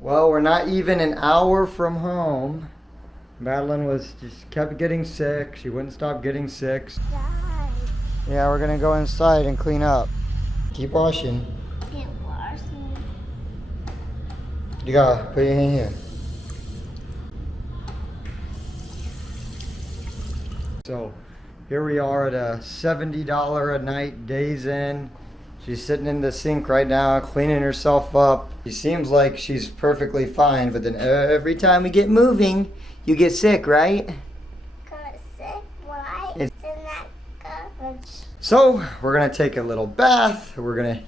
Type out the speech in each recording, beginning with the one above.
Well, we're not even an hour from home. Madeline was just kept getting sick. She wouldn't stop getting sick. Guys, Yeah, we're gonna go inside and clean up. Keep washing. can't wash me. You gotta put your hand here. So here we are at a $70 a night Days Inn. She's sitting in the sink right now, cleaning herself up. She seems like she's perfectly fine, but then every time we get moving, you get sick, right? Got sick, right? It's- Isn't that good? So we're gonna take a little bath. We're gonna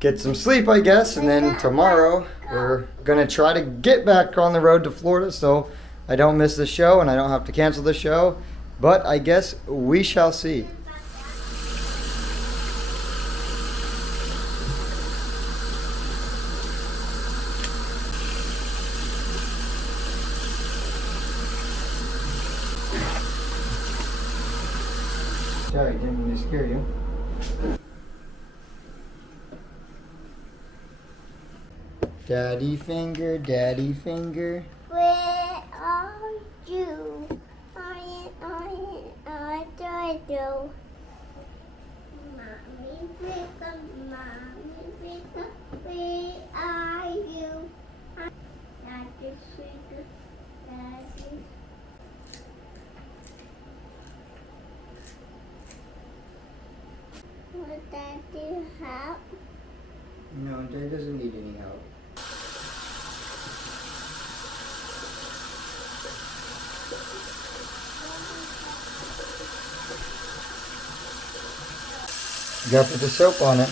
get some sleep, I guess, and then tomorrow we're gonna try to get back on the road to Florida so I don't miss the show and I don't have to cancel the show. But I guess we shall see. Sorry, didn't mean to scare you. Daddy finger, daddy finger. Where are you? I do. Mommy, Rita, where are you? Daddy, sugar, daddy. Would daddy help? No, Dad doesn't need any help. You gotta put the soap on it.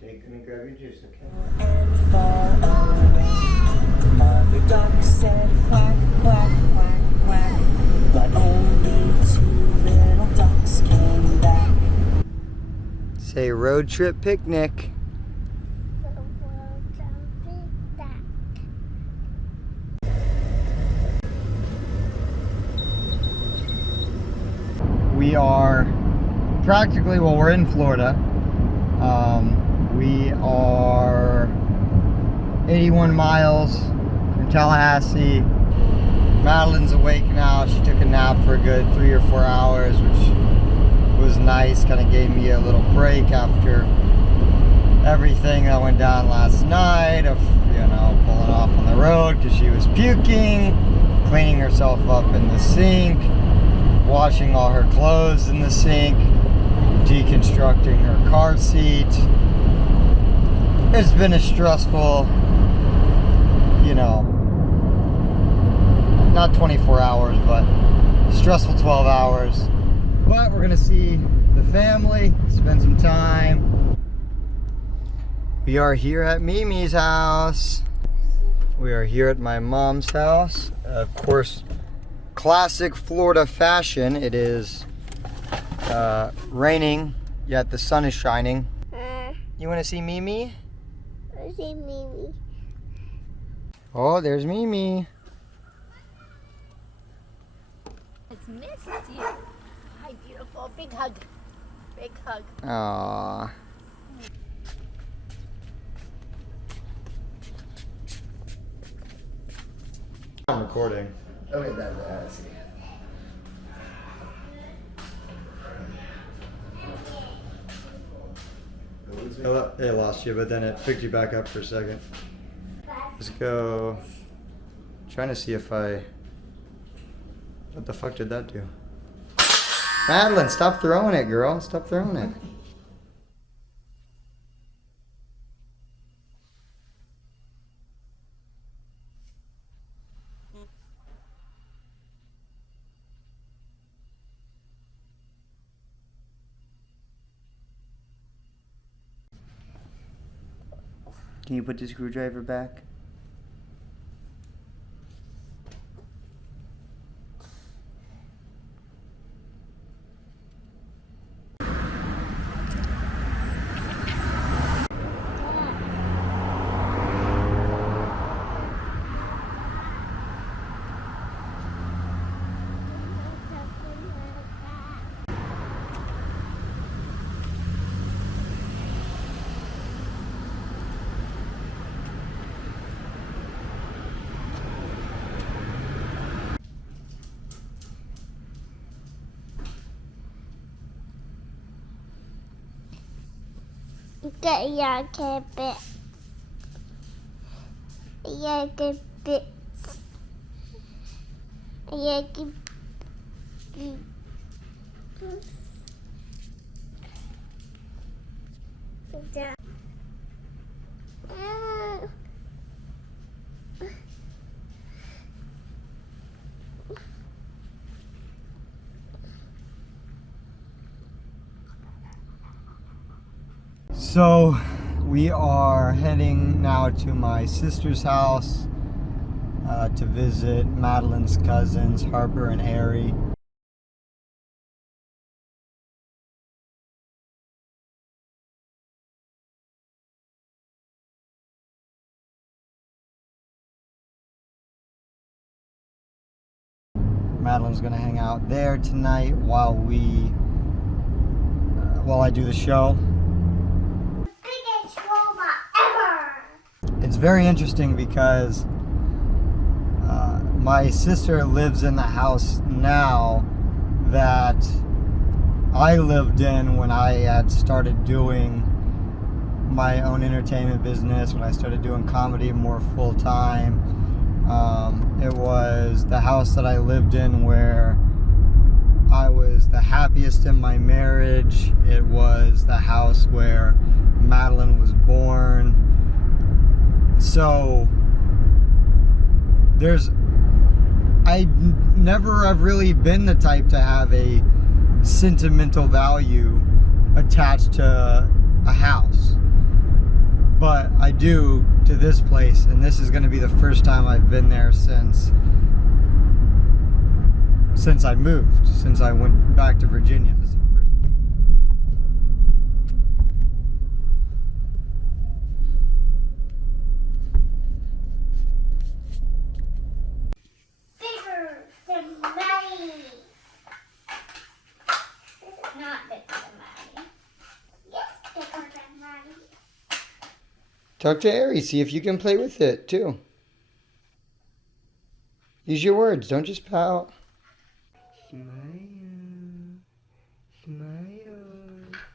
Take and grab your juice, okay? And far away, Mother Duck said quack, quack, quack, quack. But only two little ducks came back. Say road trip picnic. We are practically, well, we're in Florida. We are 81 miles from Tallahassee. Madeline's awake now. She took a nap for a good 3 or 4 hours, which was nice. Kind of gave me a little break after everything that went down last night of, pulling off on the road because she was puking, cleaning herself up in the sink, washing all her clothes in the sink, deconstructing her car seat. It's been a stressful, not 24 hours, but stressful 12 hours. But we're gonna see the family, spend some time. We are here at Mimi's house. We are here at my mom's house. Of course, classic Florida fashion. It is raining, yet the sun is shining. You want to see Mimi? See Mimi. Oh, there's Mimi. It's Misty. Hi, beautiful. Big hug. Big hug. Aww. I'm recording. Okay, I see. It lost you, but then it picked you back up for a second. Let's go. Trying to see if I... What the fuck did that do? Madeline, stop throwing it, girl. Stop throwing it. Can you put the screwdriver back? Get your bit. Yeah, good bit. Yeah, good. Sit down. So we are heading now to my sister's house to visit Madeline's cousins, Harper and Harry. Madeline's gonna hang out there tonight while I do the show. Biggest robot ever. It's very interesting because my sister lives in the house now that I lived in when I had started doing my own entertainment business, when I started doing comedy more full time. It was the house that I lived in where I was the happiest in my marriage. It was the house where Madeline was born. So I never have really been the type to have a sentimental value attached to a house. But I do to this place, and this is going to be the first time I've been there since I moved, since I went back to Virginia. This is the first. Bigger than money. Not bigger than money. Yes, bigger than money. Talk to Ari, see if you can play with it too. Use your words, don't just pout. Smile. Smile.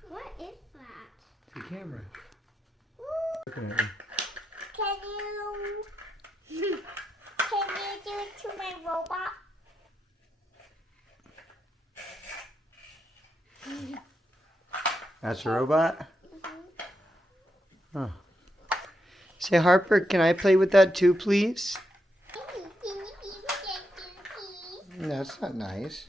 What is that? It's a camera. Can you do it to my robot? That's a robot? Oh. Say, Harper, can I play with that too, please? That's not nice.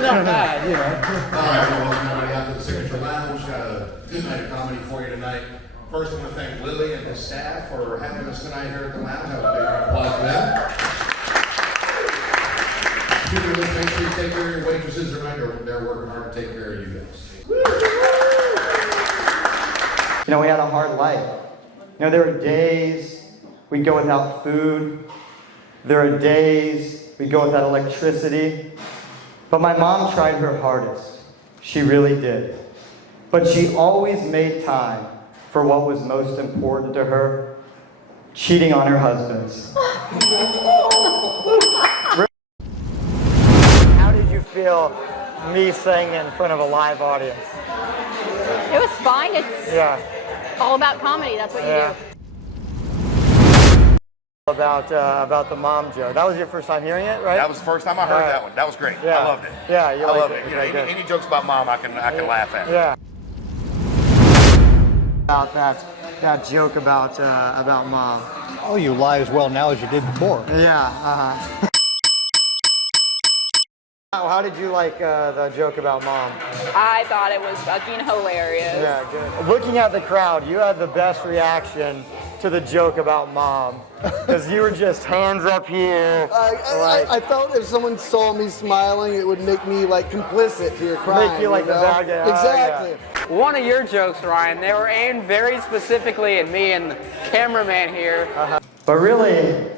Not bad, you know. All right, well, welcome everybody out to the Signature Lounge. Got a good night of comedy for you tonight. First, I want to thank Lily and his staff for having us tonight here at the lounge. Have a big round of applause for them. Make sure you take care of your waitresses tonight. They're working hard to take care of you guys. You know, we had a hard life. You know, there were days we'd go without food. There are days we'd go without electricity. But my mom tried her hardest. She really did. But she always made time for what was most important to her, cheating on her husbands. How did you feel me saying in front of a live audience? It was fine. It's all about comedy. That's what you do. About the mom joke. That was your first time hearing it, right? That was the first time I heard that one. That was great. Yeah. I loved it. Yeah, you I liked love it. it. You know, Okay, any jokes about mom, I can laugh at. Yeah. About that joke about mom. Oh, you lie as well now as you did before. Yeah. How did you like the joke about mom? I thought it was fucking hilarious. Yeah, good. Looking at the crowd, you had the best reaction to the joke about mom, because you were just hands up here. I felt if someone saw me smiling, it would make me like complicit to your crime. Make you like the bad guy. Exactly. One of your jokes, Ryan, they were aimed very specifically at me and the cameraman here. But really,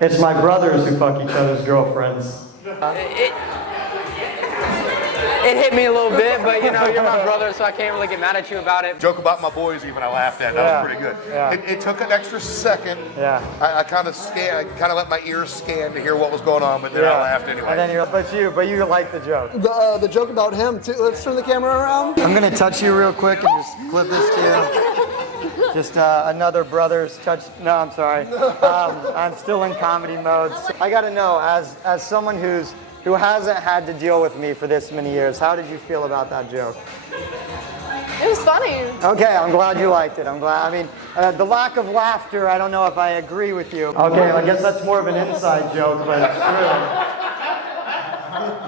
it's my brothers who fuck each other's girlfriends. It hit me a little bit, but you know, you're my brother, so I can't really get mad at you about it. Joke about my boys even I laughed at. That was pretty good. Yeah. It took an extra second. Yeah. I kind of let my ears scan to hear what was going on, but then I laughed anyway. And then but you like the joke. The joke about him too. Let's turn the camera around. I'm gonna touch you real quick and just clip this to you. Just another brother's touch. No, I'm sorry. I'm still in comedy mode. I gotta know, as someone who hasn't had to deal with me for this many years, how did you feel about that joke? It was funny. Okay, I'm glad you liked it. I'm glad. I mean, the lack of laughter, I don't know if I agree with you. Okay, I guess that's more of an inside joke, but it's true.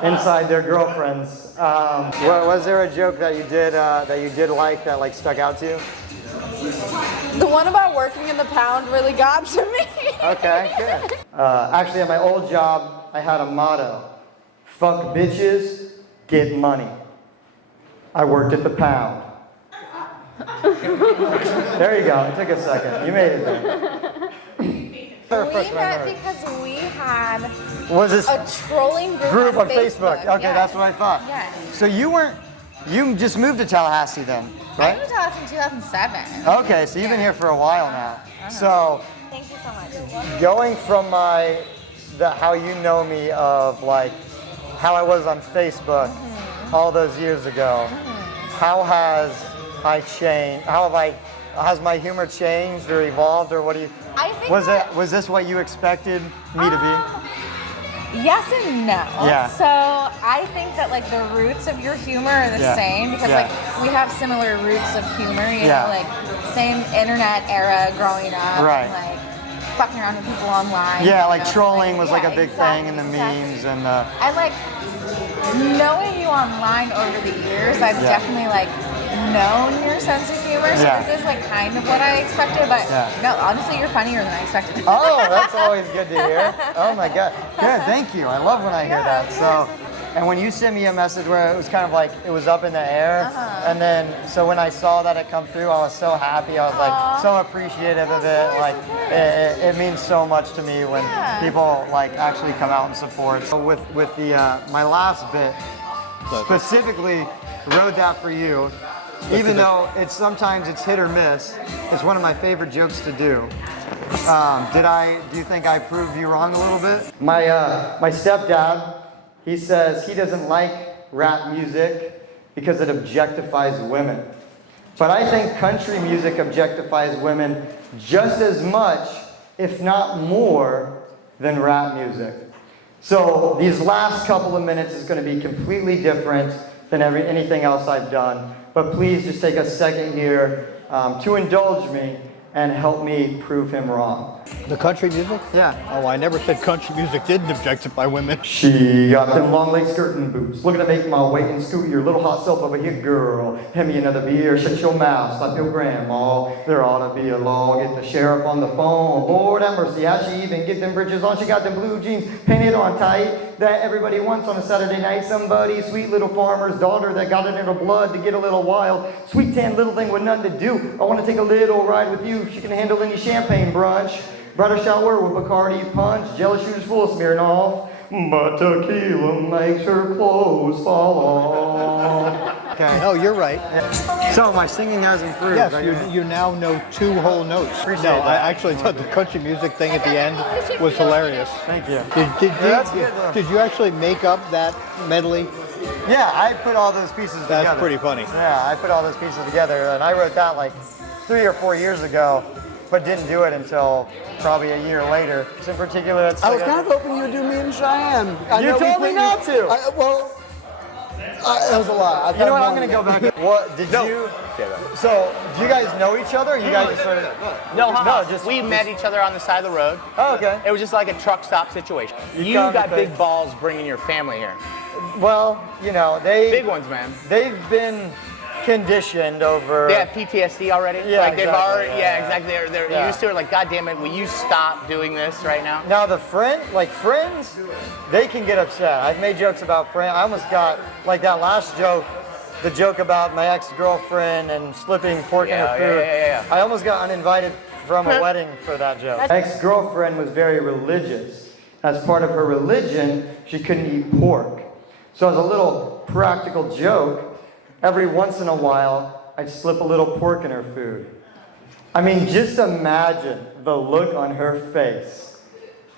Inside their girlfriends. Was there a joke that you did like that like stuck out to you? The one about working in the pound really got to me. Okay, good. Actually, at my old job, I had a motto: fuck bitches, get money. I worked at the pound. There you go. It took a second. You made it there. We met because we had Was this a trolling group on Facebook? Okay, Yes. that's what I thought. Yes. So you just moved to Tallahassee then, I right? moved to us in 2007. Okay, so you've been here for a while now. So Thank you so much. going from how you know me of like how I was on Facebook all those years ago, how has I changed? Has my humor changed or evolved, or what do you? I think Was this what you expected me to be? Yes and no. Yeah. So I think that like the roots of your humor are the same because like we have similar roots of humor, you know, like same internet era growing up, Right. and, like fucking around with people online. Yeah, you like know, trolling was like a big exactly, thing in the exactly. memes and I like knowing you online over the years. I've definitely like known your sense of humor, so this is like kind of what I expected. But no, honestly, you're funnier than I expected. Oh, that's always good to hear. Oh my God. Good, thank you. I love when I hear that. So, and when you sent me a message where it was kind of like it was up in the air, and then so when I saw that it come through, I was so happy. I was like so appreciative of it. Like it means so much to me when people like actually come out and support. So with the my last bit, specifically wrote that for you. Even though sometimes it's hit or miss, it's one of my favorite jokes to do. Do you think I proved you wrong a little bit? My stepdad, he says he doesn't like rap music because it objectifies women. But I think country music objectifies women just as much, if not more, than rap music. So these last couple of minutes is going to be completely different than anything else I've done. But please just take a second here to indulge me and help me prove him wrong. The country music? Yeah. Oh, I never said country music didn't objectify women. She got them long leg skirting boots. Looking to make my way and scoot your little hot self over here, girl. Hand me another beer, shut your mouth, slap your grandma. There ought to be a law, get the sheriff on the phone. Lord have mercy, how she even get them bridges on? She got them blue jeans painted on tight that everybody wants on a Saturday night. Somebody, sweet little farmer's daughter that got it in her blood to get a little wild. Sweet tan little thing with nothing to do. I want to take a little ride with you. She can handle any champagne brunch. Brought her shower with Bacardi punch, jelly shooters full of Smirnoff, but tequila makes her clothes fall off. Okay. No, you're right. So my singing has improved. Yes, you now know 2 whole notes. Appreciate no, that. I actually thought the country music thing at the end was hilarious. Thank you. Did you actually make up that medley? Yeah, I put all those pieces together. That's pretty funny. Yeah, I put all those pieces together, and I wrote that like 3 or 4 years ago, but didn't do it until probably a year later. In particular, it's I was kind of hoping you would do Me and Cheyenne. You told me not to. That was a lot. You know what? I'm gonna go back. What did you? So, do you guys know each other? You guys just sort of. We met each other on the side of the road. Oh, okay. It was just like a truck stop situation. You got big balls bringing your family here. Well, you know, big ones, man. They've been conditioned over. They have PTSD already. Yeah, like they've exactly. already. Yeah, exactly. They're used to it. Like, God damn it, will you stop doing this right now? Now friends, they can get upset. I've made jokes about friends. I almost got like that last joke, the joke about my ex-girlfriend and slipping pork in her food. Yeah. I almost got uninvited from a wedding for that joke. My ex-girlfriend was very religious. As part of her religion, she couldn't eat pork. So as a little practical joke, every once in a while, I'd slip a little pork in her food. I mean, just imagine the look on her face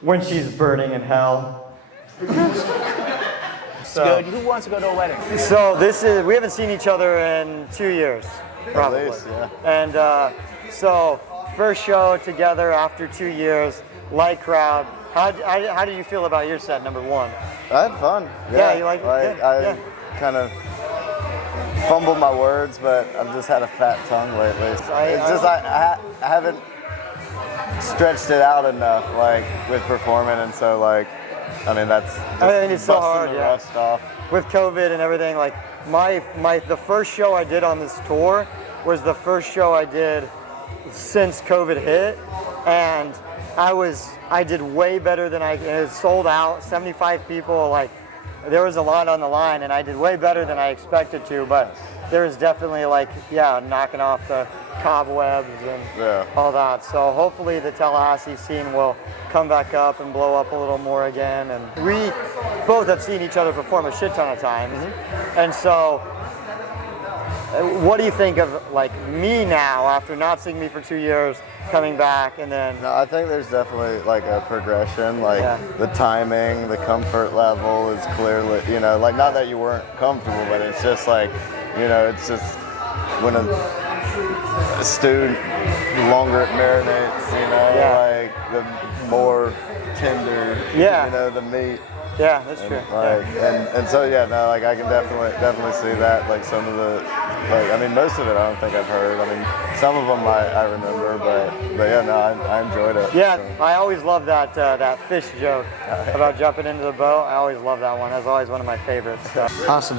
when she's burning in hell. Good. Who wants to go to a wedding? So we haven't seen each other in 2 years, probably. At least, yeah. And so first show together after 2 years, light crowd. How do you feel about your set, number one? I had fun. Yeah, you like it? Yeah, I kind of fumbled my words, but I've just had a fat tongue lately. I haven't stretched it out enough, like with performing, and so like, I mean that's just it's so hard, the yeah. rust off. With COVID and everything, like the first show I did on this tour was the first show I did since COVID hit, and I did way better than it was sold out, 75 people, like there was a lot on the line, and I did way better than I expected to, but there was definitely knocking off the cobwebs and all that. So hopefully the Tallahassee scene will come back up and blow up a little more again. And we both have seen each other perform a shit ton of times. And so what do you think of like me now after not seeing me for 2 years, coming back and then? No, I think there's definitely like a progression, like the timing, the comfort level is clearly, like not that you weren't comfortable, but it's just like, it's just when a stew, the longer it marinates, like the more tender, the meat. Yeah, that's true. And so like I can definitely see that. Like some of the, I mean most of it I don't think I've heard. I mean some of them I remember, but yeah, no, I enjoyed it. Yeah, so. I always love that fish joke about jumping into the boat. I always love that one. That's always one of my favorites. Awesome.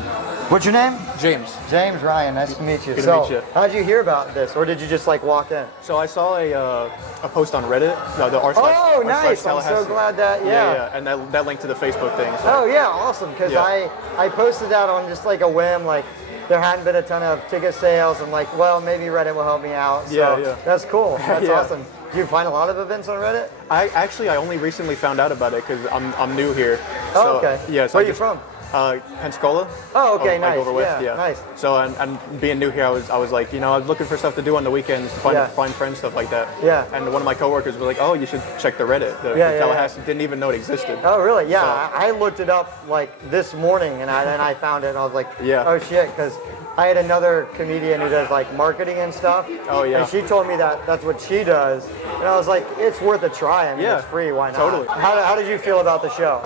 What's your name? James. James Ryan. Nice to meet you. Good to meet you. How'd you hear about this, or did you just like walk in? So I saw a post on Reddit. The r// Oh, nice! I'm Tallahassee. so glad that. Yeah. And that link to the Facebook thing. So. Oh yeah, awesome. Because I posted that on just like a whim, like there hadn't been a ton of ticket sales. I'm like, well, maybe Reddit will help me out. So that's cool. That's awesome. Do you find a lot of events on Reddit? I only recently found out about it because I'm new here. Oh, okay. Yeah. So where are you from? Pensacola. Oh, okay, nice. Over west, yeah, nice. So and being new here, I was like, I was looking for stuff to do on the weekends, find friends, stuff like that. Yeah. And one of my coworkers was like, oh, you should check the Reddit. Tallahassee. Didn't even know it existed. Oh, really? Yeah. So. I looked it up like this morning, and then I found it, and I was like, oh shit, because I had another comedian who does like marketing and stuff. Oh yeah. And she told me that that's what she does, and I was like, it's worth a try. I mean, it's free. Why not? Totally. How did you feel about the show?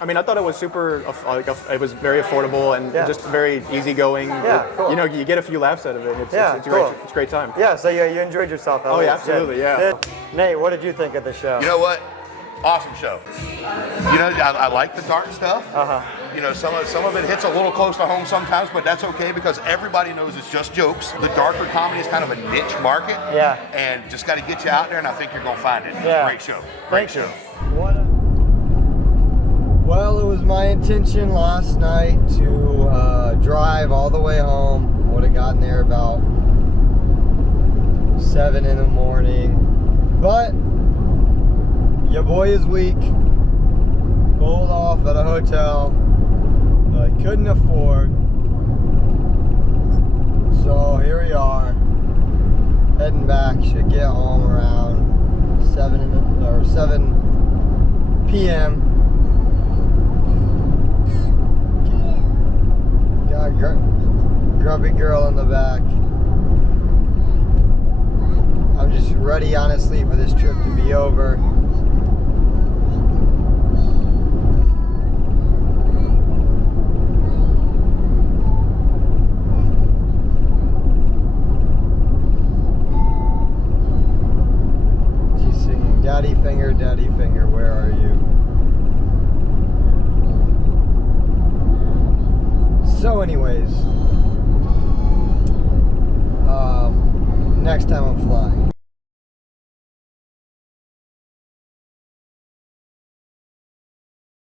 I mean, I thought it was super, it was very affordable and just very easygoing. Yeah, cool. You get a few laughs out of it. It's a great time. Yeah, so you enjoyed yourself. Oh, yeah, absolutely, Nate, what did you think of the show? You know what? Awesome show. I like the dark stuff. Some of it hits a little close to home sometimes, but that's okay because everybody knows it's just jokes. The darker comedy is kind of a niche market. Yeah. And just got to get you out there, and I think you're going to find it. Yeah. Great show. Great show. Well, it was my intention last night to drive all the way home. Would have gotten there about 7 in the morning. But your boy is weak. Pulled off at a hotel that I couldn't afford. So here we are. Heading back. Should get home around 7 p.m. Got grubby girl in the back. I'm just ready, honestly, for this trip to be over. She's singing, Daddy Finger, where are you? So anyways, next time I'm flying.